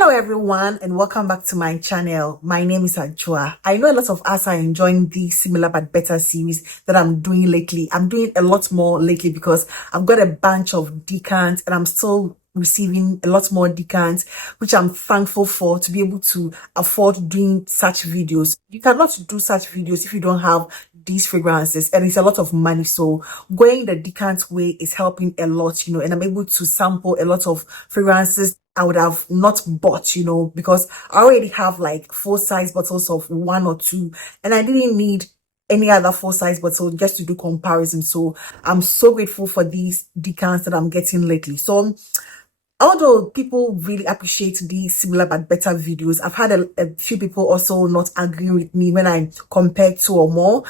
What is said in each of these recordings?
Hello everyone and welcome back to my channel. My name is HawA. I know a lot of us are enjoying the similar but better series that I'm doing lately. I'm doing a lot more lately because I've got a bunch of decants and I'm still receiving a lot more decants, which I'm thankful for, to be able to afford doing such videos. You cannot do such videos if you don't have these fragrances, and it's a lot of money. So going the decant way is helping a lot, and I'm able to sample a lot of fragrances I would have not bought, because I already have like 4-size bottles of 1 or 2, and I didn't need any other 4-size bottle just to do comparison. So I'm so grateful for these decants that I'm getting lately. So although people really appreciate these similar but better videos, I've had a few people also not agree with me when I compare 2 or more.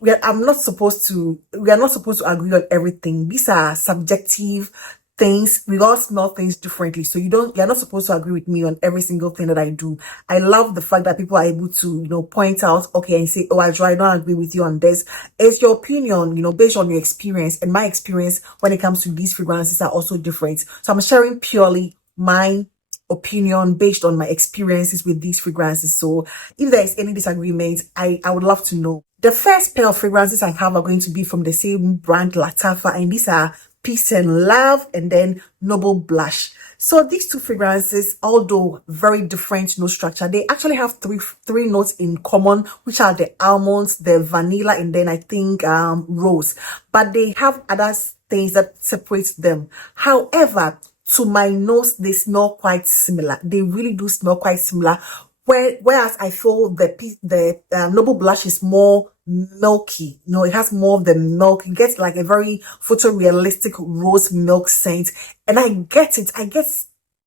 We are not supposed to agree on everything. These are subjective things. We all smell things differently, so you're not supposed to agree with me on every single thing that I do. I love the fact that people are able to point out, okay, and say, oh, I don't agree with you on this. It's your opinion, based on your experience, and my experience when it comes to these fragrances are also different. So I'm sharing purely my opinion based on my experiences with these fragrances. So if there is any disagreement, I would love to know. The first pair of fragrances I have are going to be from the same brand, Lattafa, and these are Peace and Love and then Noble Blush. So these 2 fragrances, although very different note structure, they actually have three notes in common, which are the almonds, the vanilla, and then I think rose. But they have other things that separate them. However, to my nose, they smell quite similar. They really do smell quite similar. Whereas I feel the Noble Blush is more milky. It has more of the milk. It gets like a very photorealistic rose milk scent. And I get it. I get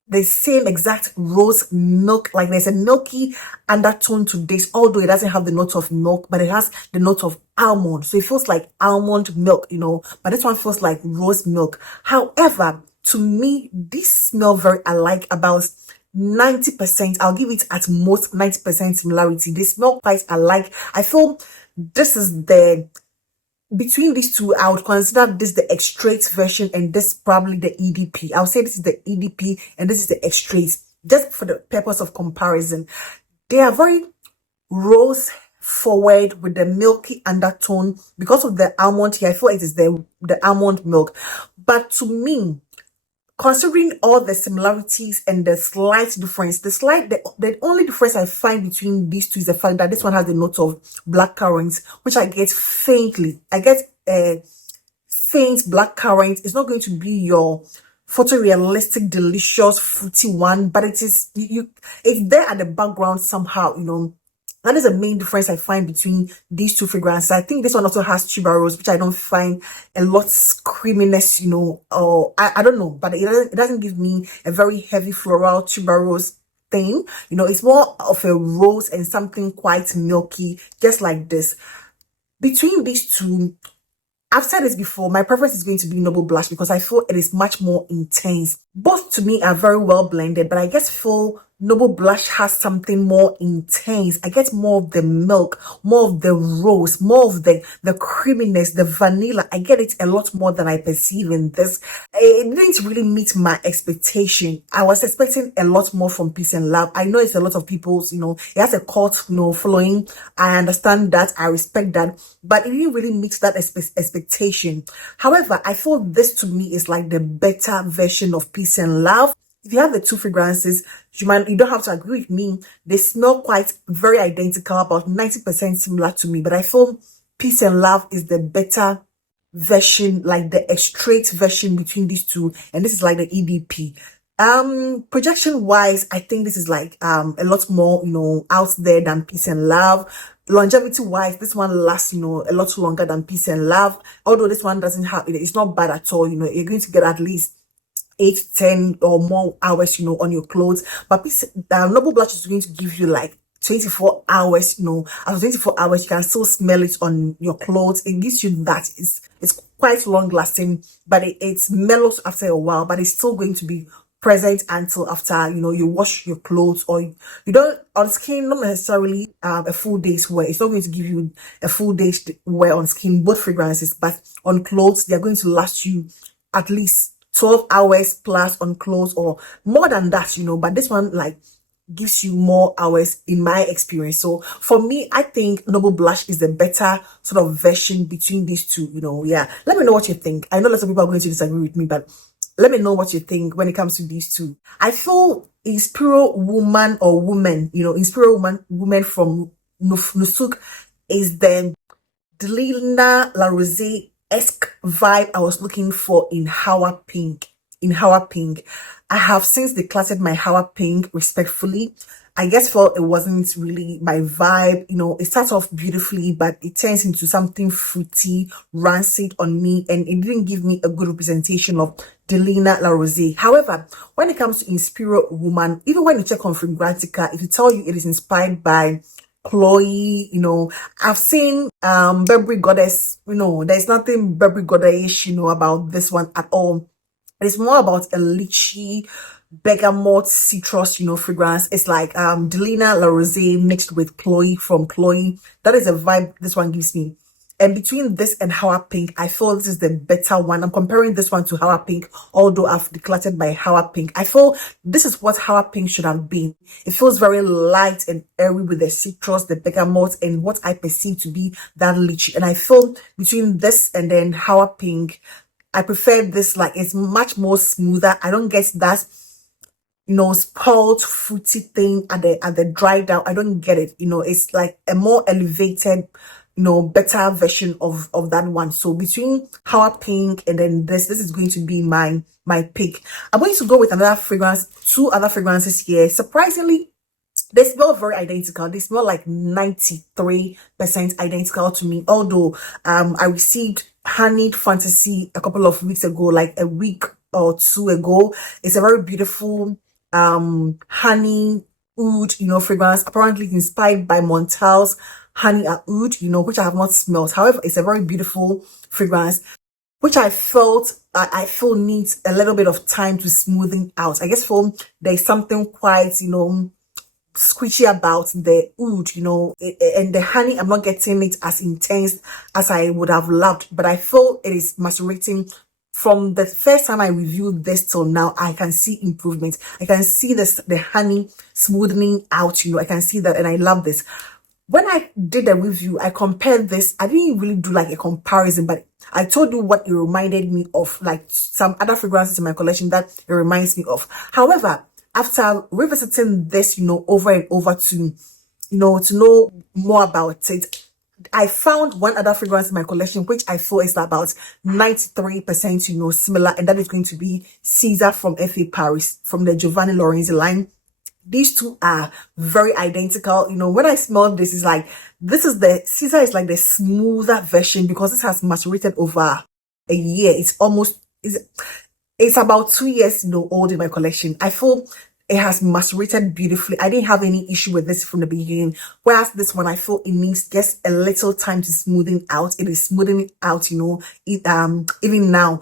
the same exact rose milk. Like there's a milky undertone to this, although it doesn't have the note of milk, but it has the note of almond. So it feels like almond milk, but this one feels like rose milk. However, to me, these smell very alike, about 90%. I'll give it at most 90% similarity. They smell quite alike. I feel this is between these 2, I would consider this the extrait version and this probably the EDP. I'll say this is the EDP and this is the extrait, just for the purpose of comparison. They are very rose forward with the milky undertone because of the almond here. I feel it is the almond milk. But to me, considering all the similarities and the slight difference, the only difference I find between these 2 is the fact that this one has the note of black currants, which I get faintly. I get a faint black currant. It's not going to be your photorealistic, delicious, fruity one, but it's there at the background somehow, That is the main difference I find between these 2 fragrances. I think this one also has tuberose, which I don't find a lot creaminess, or I don't know, but it doesn't give me a very heavy floral tuberose thing. It's more of a rose and something quite milky, just like this. Between these 2, I've said this before, my preference is going to be Noble Blush because I feel it is much more intense. Both to me are very well blended, but I guess feel Noble Blush has something more intense. I get more of the milk, more of the rose, more of the creaminess, the vanilla. I get it a lot more than I perceive in this. It didn't really meet my expectation. I was expecting a lot more from Peace and Love. I know it's a lot of people's, it has a cult, following. I understand that. I respect that. But it didn't really meet that expectation. However, I feel this to me is like the better version of Peace and Love. If you have the 2 fragrances, you don't have to agree with me. They smell quite very identical, about 90% similar to me. But I feel Peace and Love is the better version, like the extrait version between these 2. And this is like the EDP. Projection wise, I think this is like a lot more, out there than Peace and Love. Longevity wise, this one lasts, a lot longer than Peace and Love. Although this one doesn't have it, it's not bad at all. You're going to get at least 8-10 or more hours, on your clothes. But Noble Blush is going to give you like 24 hours, after 24 hours, you can still smell it on your clothes. It gives you that. It's quite long lasting, but it's mellows after a while, but it's still going to be present until after, you wash your clothes, or you don't, on skin, not necessarily a full day's wear. It's not going to give you a full day's wear on skin, both fragrances, but on clothes, they're going to last you at least 12 hours plus on clothes, or more than that, but this one like gives you more hours in my experience. So for me, I think Noble Blush is the better sort of version between these two, yeah. Let me know what you think. I know lots of people are going to disagree with me, but let me know what you think when it comes to these two. I feel Inspiro Woman or Woman, Inspiro Woman from Nusuk is the Delina La Rose-esque vibe I was looking for in HawA Pink. I have since decluttered my HawA Pink respectfully. I guess for it wasn't really my vibe. It starts off beautifully, but it turns into something fruity, rancid on me, and it didn't give me a good representation of Delina La Rose. However, when it comes to Inspiro Woman, even when you check on Fragrantica, it will tell you it is inspired by Chloe. I've seen Burberry Goddess. There's nothing Burberry Goddess about this one at all. It's more about a lychee, bergamot, citrus, fragrance. It's like Delina La Rose mixed with Chloe from Chloe. That is a vibe this one gives me. And between this and HawA Pink, I feel this is the better one. I'm comparing this one to HawA Pink, although I've decluttered my HawA Pink. I feel this is what HawA Pink should have been. It feels very light and airy with the citrus, the bergamot, and what I perceive to be that lychee. And I feel between this and then HawA Pink, I prefer this, like it's much more smoother. I don't get that, spoiled fruity thing at the dried out. I don't get it. It's like a more elevated, better version of that one. So between HawA Pink and then this is going to be my pick. I'm going to go with another fragrance, two other fragrances here. Surprisingly, they smell very identical. They smell like 93% identical to me. Although I received Honeyed Fantasy a couple of weeks ago, like a week or two ago. It's a very beautiful honey oud, fragrance. Apparently inspired by Montal's Honey Oud, which I have not smelled. However, it's a very beautiful fragrance, which I feel needs a little bit of time to smoothing out. I guess there's something quite, squishy about the oud, and the honey, I'm not getting it as intense as I would have loved, but I feel it is macerating. From the first time I reviewed this till now, I can see improvement. I can see the honey smoothing out, I can see that, and I love this. When I did a review, I compared this. I didn't really do like a comparison, but I told you what it reminded me of, like some other fragrances in my collection that it reminds me of. However, after revisiting this, over and over to know more about it, I found one other fragrance in my collection, which I feel is about 93%, similar, and that is going to be Caesar from F.A. Paris, from the Giovanni Lorenzi line. These two are very identical. When I smell this, is like, the Caesar is like the smoother version because this has macerated over a year. It's about 2 years, old in my collection. I feel it has macerated beautifully. I didn't have any issue with this from the beginning. Whereas this one, I feel it needs just a little time to smoothing out. It is smoothing out, even now.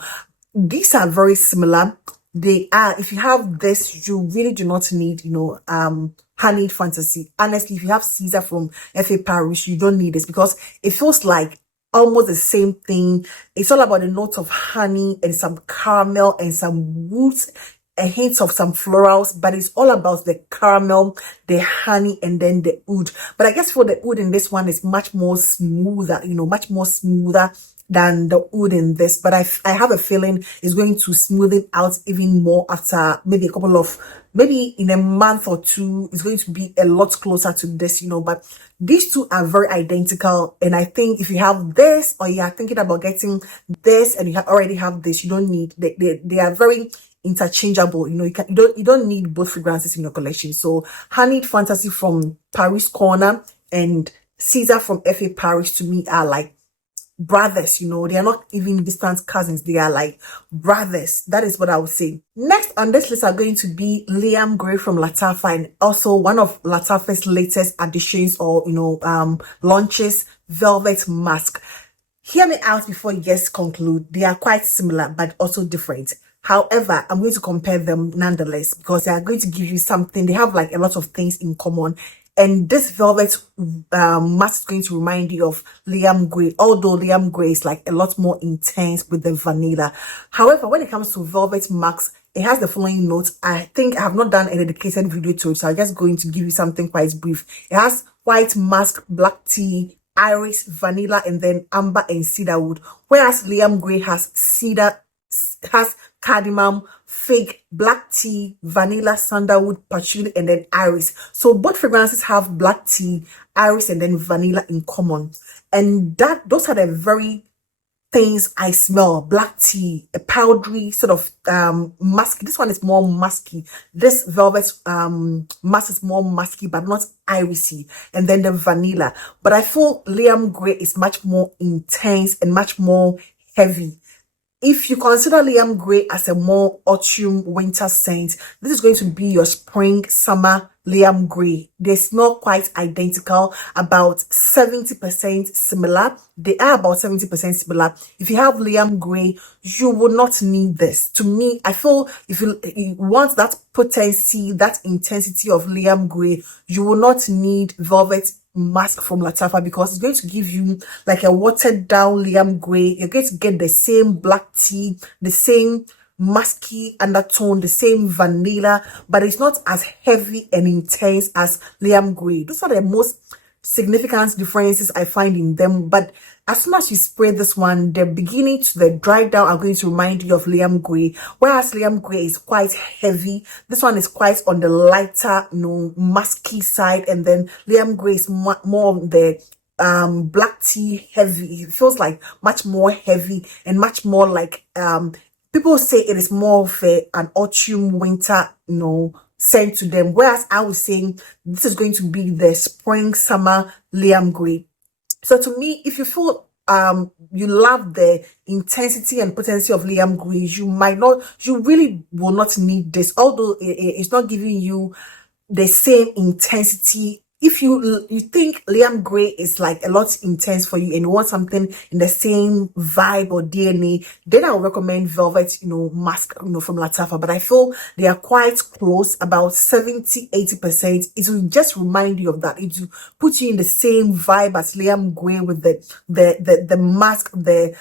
These are very similar. They are, if you have this, you really do not need, Honeyed Fantasy. Honestly, if you have Caesar from F.A. Paris, you don't need this because it feels like almost the same thing. It's all about the note of honey and some caramel and some roots, a hint of some florals, but it's all about the caramel, the honey, and then the oud. But I guess for the oud in this one is much more smoother, much more smoother than the oud in this. But I have a feeling it's going to smooth it out even more after maybe in a month or two. It's going to be a lot closer to this, but these two are very identical. And I think if you have this, or you are thinking about getting this and you already have this, you don't need, they are very interchangeable. You don't need both fragrances in your collection. So Honeyed Fantasy from Paris Corner and Caesar from F.A. Paris to me are like brothers. They are not even distant cousins. They are like brothers. That is what I would say. Next on this list are going to be Liam Gray from Lattafa, and also one of Lattafa's latest additions or launches, Velvet Musk. Hear me out before you guys conclude. They are quite similar but also different. However, I'm going to compare them nonetheless because they are going to give you something. They have like a lot of things in common. And this velvet mask is going to remind you of Liam Gray, although Liam Gray is like a lot more intense with the vanilla. However, when it comes to velvet masks, it has the following notes. I think I have not done a dedicated video to it, so I'm just going to give you something quite brief. It has white musk, black tea, iris, vanilla, and then amber and cedarwood. Whereas Liam Gray has cardamom, fig, black tea, vanilla, sandalwood, patchouli, and then iris. So both fragrances have black tea, iris, and then vanilla in common. And those are the very things I smell. Black tea, a powdery sort of musky. This one is more musky. This velvet mask is more musky but not irisy. And then the vanilla. But I feel Liam Gray is much more intense and much more heavy. If you consider Liam Gray as a more autumn winter scent, this is going to be your spring summer Liam Gray. They smell quite identical, about 70% similar. They are about 70% similar. If you have Liam Gray, you will not need this. To me, I feel if you want that potency, that intensity of Liam Gray, you will not need velvet mask from Lattafa, because it's going to give you like a watered down Liam Gray. You're going to get the same black tea, the same musky undertone, the same vanilla, but it's not as heavy and intense as Liam Gray. Those are the most significant differences I find in them. But as soon as you spray this one, the beginning to the dry down are going to remind you of Liam Gray. Whereas Liam Gray is quite heavy, this one is quite on the lighter, musky side, and then Liam Gray is more on the black tea heavy. It feels like much more heavy and much more like people say it is more of an autumn winter scent to them, whereas I was saying this is going to be the spring summer Liam Gray. So to me, if you feel you love the intensity and potency of Liam Gray, you really will not need this, although it's not giving you the same intensity. If you think Liam Gray is like a lot intense for you and you want something in the same vibe or DNA, then I would recommend velvet, mask, from Lattafa. But I feel they are quite close, about 70-80%. It will just remind you of that. It will put you in the same vibe as Liam Gray with the mask, the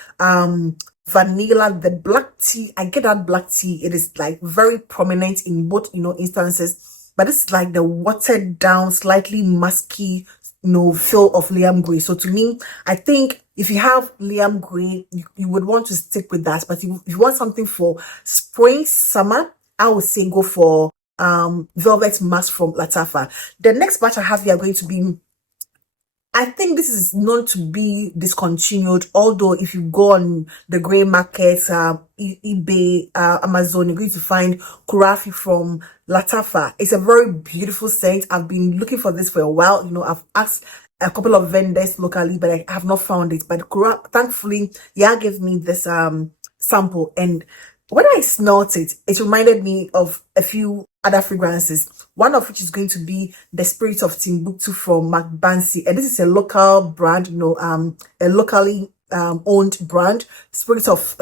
vanilla, the black tea. I get that black tea. It is like very prominent in both, instances. But it's like the watered down, slightly musky, feel of Liam Gray. So to me, I think if you have Liam Gray, you would want to stick with that. But if you want something for spring, summer, I would say go for velvet mask from Lattafa. The next batch I have here are going to be, I think this is known to be discontinued, although if you go on the grey market, eBay, Amazon, you're going to find Khurafi from Lattafa. It's a very beautiful scent. I've been looking for this for a while. I've asked a couple of vendors locally, but I have not found it. But thankfully, gave me this sample, and when I smelt it, it reminded me of a few other fragrances, one of which is going to be the Spirit of Timbuktu from Macbancy. And this is a local brand, a locally owned brand, Spirit of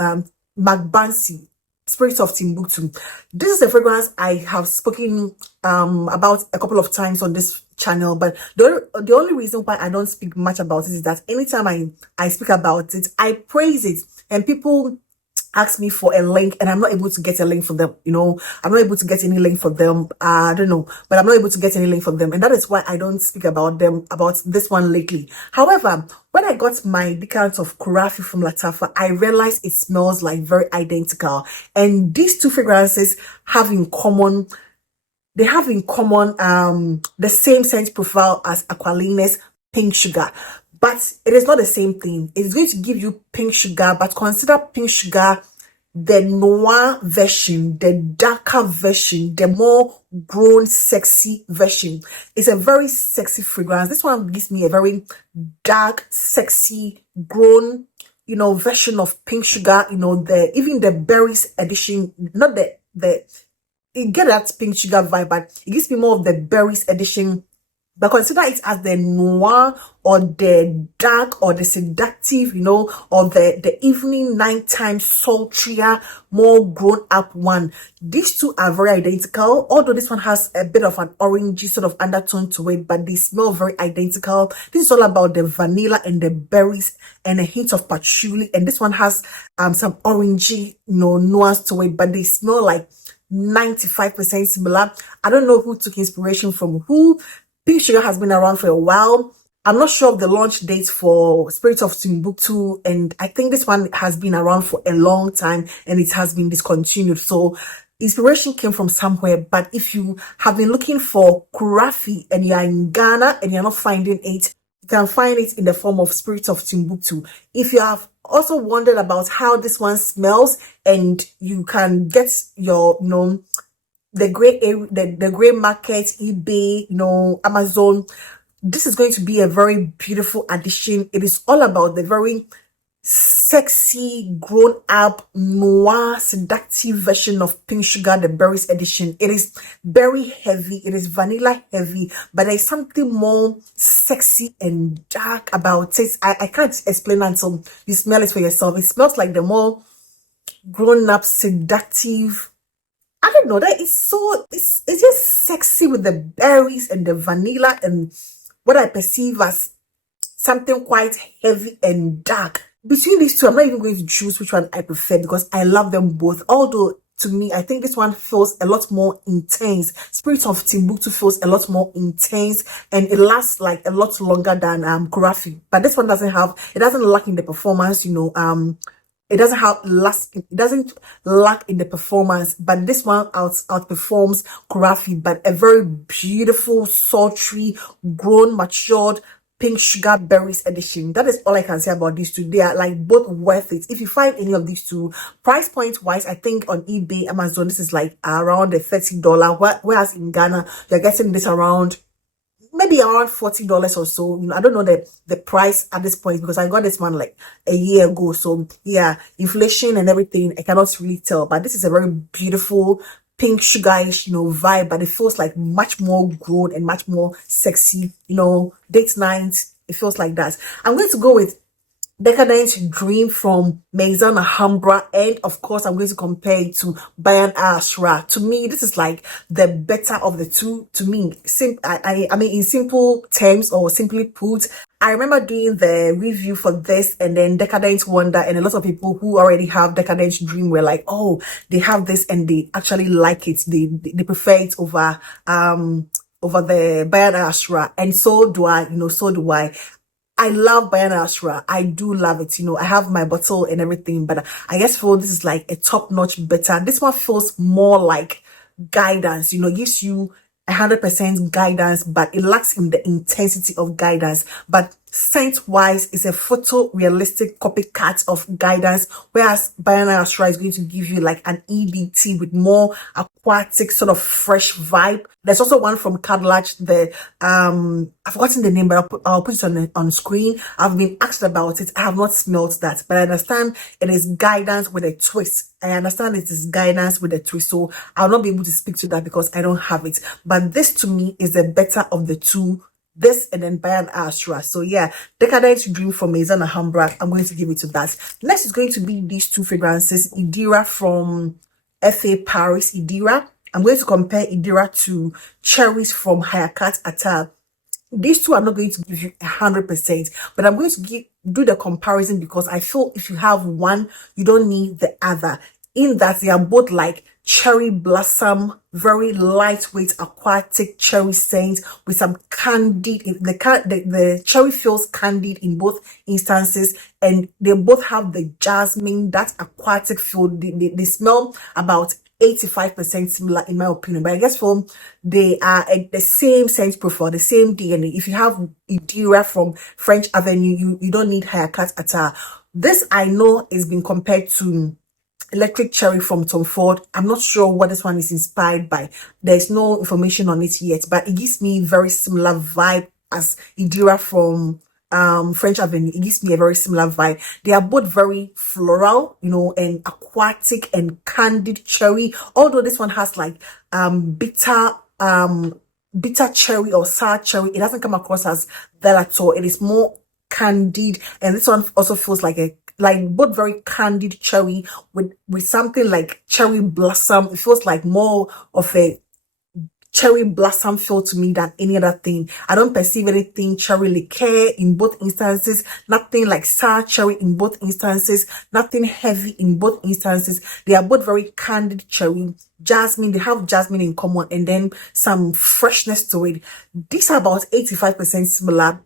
Macbancy, Spirit of Timbuktu. This is a fragrance I have spoken about a couple of times on this channel, but the only reason why I don't speak much about it is that anytime I speak about it, I praise it, and people ask me for a link and I'm not able to get a link for them. I'm not able to get any link for them. I don't know, but I'm not able to get any link for them, and that is why I don't speak about this one lately. However, when I got my decant of Khurafi from Lattafa, I realized it smells like very identical, and these two fragrances have in common, the same scent profile as Aqualine's Pink Sugar. But it is not the same thing. It's going to give you Pink Sugar, but consider Pink Sugar the noir version, the darker version, the more grown, sexy version. It's a very sexy fragrance. This one gives me a very dark, sexy, grown, version of Pink Sugar. Even the berries edition, not you get that Pink Sugar vibe, but it gives me more of the berries edition but consider it as the noir or the dark or the seductive, or the evening, nighttime, sultrier, more grown up one. These two are very identical, although this one has a bit of an orangey sort of undertone to it, but they smell very identical. This is all about the vanilla and the berries and a hint of patchouli, and this one has some orangey, nuance to it, but they smell like 95% similar. I don't know who took inspiration from who. Pink Sugar has been around for a while. I'm not sure of the launch date for Spirit of Timbuktu, and I think this one has been around for a long time and it has been discontinued. So inspiration came from somewhere. But if you have been looking for Khurafi and you're in Ghana and you're not finding it, you can find it in the form of Spirit of Timbuktu. If you have also wondered about how this one smells, and you can get your, the gray market, eBay, Amazon, this is going to be a very beautiful addition. It is all about the very sexy, grown up, noir, seductive version of Pink Sugar, the berries edition. It is berry heavy, it is vanilla heavy, but there's something more sexy and dark about it. I can't explain until you smell it for yourself. It smells like the more grown up, seductive, I don't know, that is so, it's just sexy with the berries and the vanilla and what I perceive as something quite heavy and dark. Between these two, I'm not even going to choose which one I prefer because I love them both. Although, to me, I think this one feels a lot more intense. Spirit of Timbuktu feels a lot more intense and it lasts like a lot longer than Khurafi. But this one doesn't lack in the performance, it doesn't lack in the performance, but this one outperforms Khurafi. But a very beautiful, sultry, grown, matured Pink Sugar berries edition. That is all I can say about these two. They are like both worth it. If you find any of these two, price point wise, I think on eBay, Amazon, this is like around the $30, whereas in Ghana, you're getting this around maybe around $40 or so. I don't know the price at this point because I got this one like a year ago. So yeah, inflation and everything, I cannot really tell. But this is a very beautiful Pink Sugar-ish, vibe, but it feels like much more grown and much more sexy. Date night, it feels like that. I'm going to go with Decadent Dream from Maison Alhambra, and of course I'm going to compare it to Bayn Asrar. To me, this is like the better of the two. To me, I mean, in simple terms, or simply put, I remember doing the review for this and then Decadent Wonder, and a lot of people who already have Decadent Dream were like, oh, they have this and they actually like it. They prefer it over the Bayn Asrar, and so do I. So do I. I love Bayn Asrar. I do love it. I have my bottle and everything, but I guess for this is like a top-notch better. This one feels more like guidance, gives you 100% guidance, but it lacks in the intensity of guidance. But scent-wise, it's a photorealistic copycat of guidance, whereas Bayn Asrar is going to give you like an EDT with more aquatic sort of fresh vibe. There's also one from Cadillac, I've forgotten the name, but I'll put it on screen. I've been asked about it. I have not smelled that, but I understand it is guidance with a twist. I understand it is guidance with a twist, so I'll not be able to speak to that because I don't have it. But this to me is the better of the two. This and then Bayn Asrar. So yeah, Decadent Dream from Maison Alhambra, I'm going to give it to that. Next is going to be these two fragrances, Idira from FA Paris, Idira. I'm going to compare Idira to Cherries from Hayekat, Attar. These two are not going to give you 100%, but I'm going to do the comparison because I feel if you have one, you don't need the other. In that they are both like cherry blossom, very lightweight aquatic cherry scent with some candied. The cherry feels candied in both instances, and they both have the jasmine, that aquatic feel. They smell about 85% similar in my opinion, but I guess they are the same scent profile, the same DNA. If you have Idira from French Avenue, you don't need Hayekat Attar. This I know is being compared to Electric Cherry from Tom Ford. I'm not sure what this one is inspired by. There's no information on it yet, but it gives me very similar vibe as Idira from French Avenue. It gives me a very similar vibe. They are both very floral, and aquatic and candied cherry. Although this one has like bitter bitter cherry or sour cherry. It doesn't come across as that at all. It is more candied, and this one also feels like a both very candied cherry with something like cherry blossom. It feels like more of a cherry blossom feel to me than any other thing. I don't perceive anything cherry liqueur in both instances, nothing like sour cherry in both instances, nothing heavy in both instances. They are both very candied cherry. Jasmine, they have jasmine in common, and then some freshness to it. These are about 85% similar.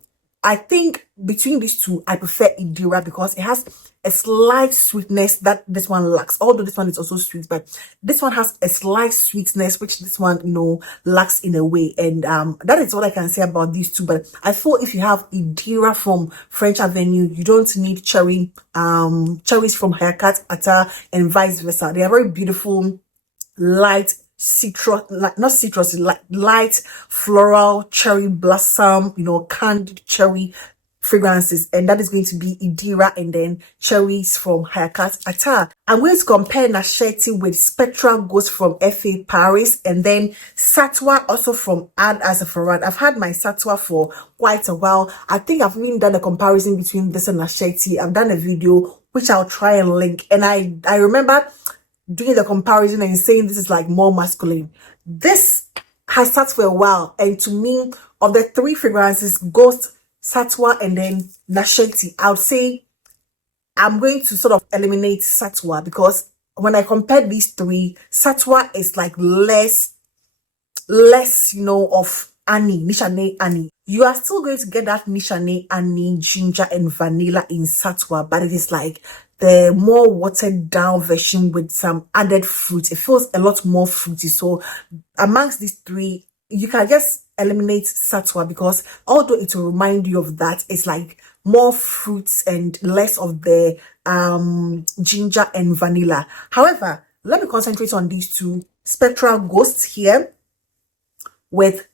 I think between these two, I prefer Idira because it has a slight sweetness that this one lacks. Although this one is also sweet, but this one has a slight sweetness which this one, lacks in a way. And that is all I can say about these two. But I feel if you have Idira from French Avenue, you don't need cherries from Hayekat, Attar, and vice versa. They are very beautiful, light citrus, not citrus, like light floral cherry blossom, candied cherry fragrances, and that is going to be Idira and then Cherries from Hayekat Attar. I'm going to compare Nasheet with Spectre Ghost from FA Paris, and then Satwa also from Zafaran. I've had my Satwa for quite a while. I think I've even done a comparison between this and Nasheet. I've done a video which I'll try and link, and I remember doing the comparison and saying this is like more masculine. This has sat for a while, and to me, of the three fragrances, Ghost, Satwa, and then Nasheet, I would say I'm going to sort of eliminate Satwa because when I compare these three, Satwa is like less, of Annie, Nishane Annie. You are still going to get that Nishane Annie, ginger and vanilla in Satwa, but it is like the more watered down version with some added fruit. It feels a lot more fruity. So amongst these three, you can just eliminate Satwa because although it will remind you of that, it's like more fruits and less of the ginger and vanilla. However, let me concentrate on these two. Spectral Ghosts here with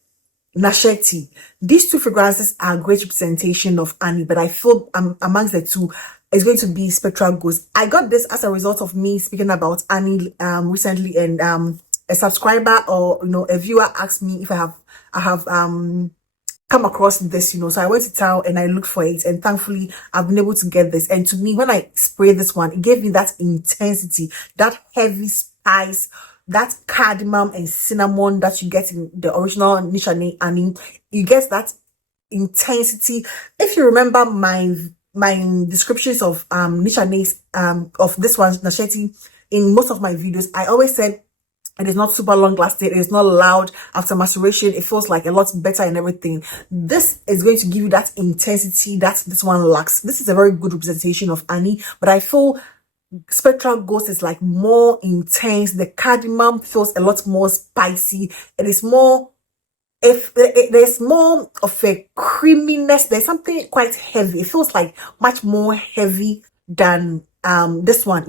Nasheet. These two fragrances are a great representation of Annie, but I feel amongst the two, it's going to be Spectral Ghost. I got this as a result of me speaking about Annie recently, and a subscriber or a viewer asked me if I have come across this, so I went to town and I looked for it, and thankfully I've been able to get this. And to me, when I sprayed this one, it gave me that intensity, that heavy spice, that cardamom and cinnamon that you get in the original Nishane Annie. You get that intensity. If you remember my descriptions of Nishane's of this one Nasheet in most of my videos, I always said it is not super long lasting, it is not loud after maceration, it feels like a lot better and everything. This is going to give you that intensity that this one lacks. This is a very good representation of Annie, but I feel Spectral Ghost is like more intense. The cardamom feels a lot more spicy. It is more, there's more of a creaminess. There's something quite heavy. It feels like much more heavy than this one.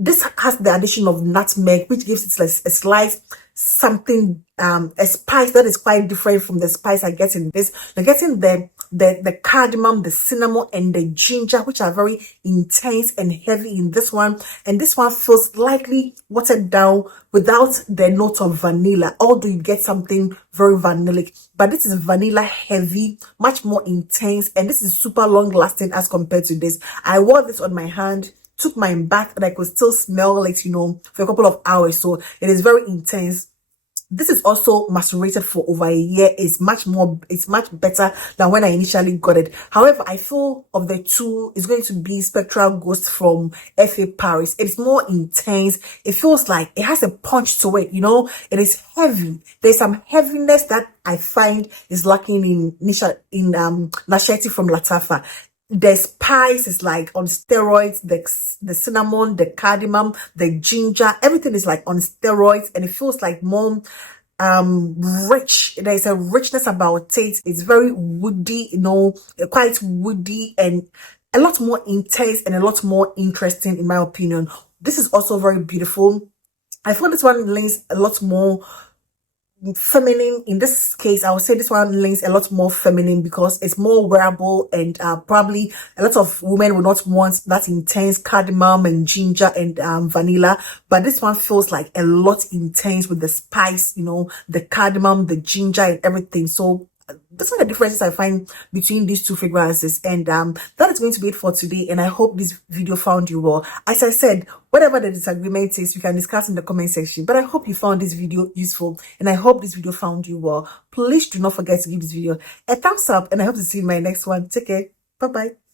This has the addition of nutmeg, which gives it a slight something, a spice that is quite different from the spice I get in this. You're getting the cardamom, the cinnamon, and the ginger, which are very intense and heavy in this one. And this one feels slightly watered down without the note of vanilla, although you get something very vanillic. But this is vanilla heavy, much more intense, and this is super long lasting as compared to this. I wore this on my hand, took my bath, and I could still smell it, for a couple of hours. So it is very intense. This is also macerated for over a year. It's much better than when I initially got it. However, I feel of the two, it's going to be Spectral Ghost from FA Paris. It's more intense. It feels like it has a punch to it, It is heavy. There's some heaviness that I find is lacking in Nasheet from Lattafa. The spice is like on steroids, the cinnamon, the cardamom, the ginger, everything is like on steroids, and it feels like more rich. There's a richness about it. It's very woody, quite woody, and a lot more intense and a lot more interesting in my opinion. This is also very beautiful. I feel this one lays a lot more feminine. In this case, I would say this one leans a lot more feminine because it's more wearable, and probably a lot of women would not want that intense cardamom and ginger and vanilla, but this one feels like a lot intense with the spice, you know, the cardamom, the ginger and everything. So that's one of the differences I find between these two fragrances. And that is going to be it for today, and I hope this video found you well. As I said, whatever the disagreement is, we can discuss in the comment section, but I hope you found this video useful, and I hope this video found you well. Please do not forget to give this video a thumbs up, and I hope to see you in my next one. Take care. Bye bye.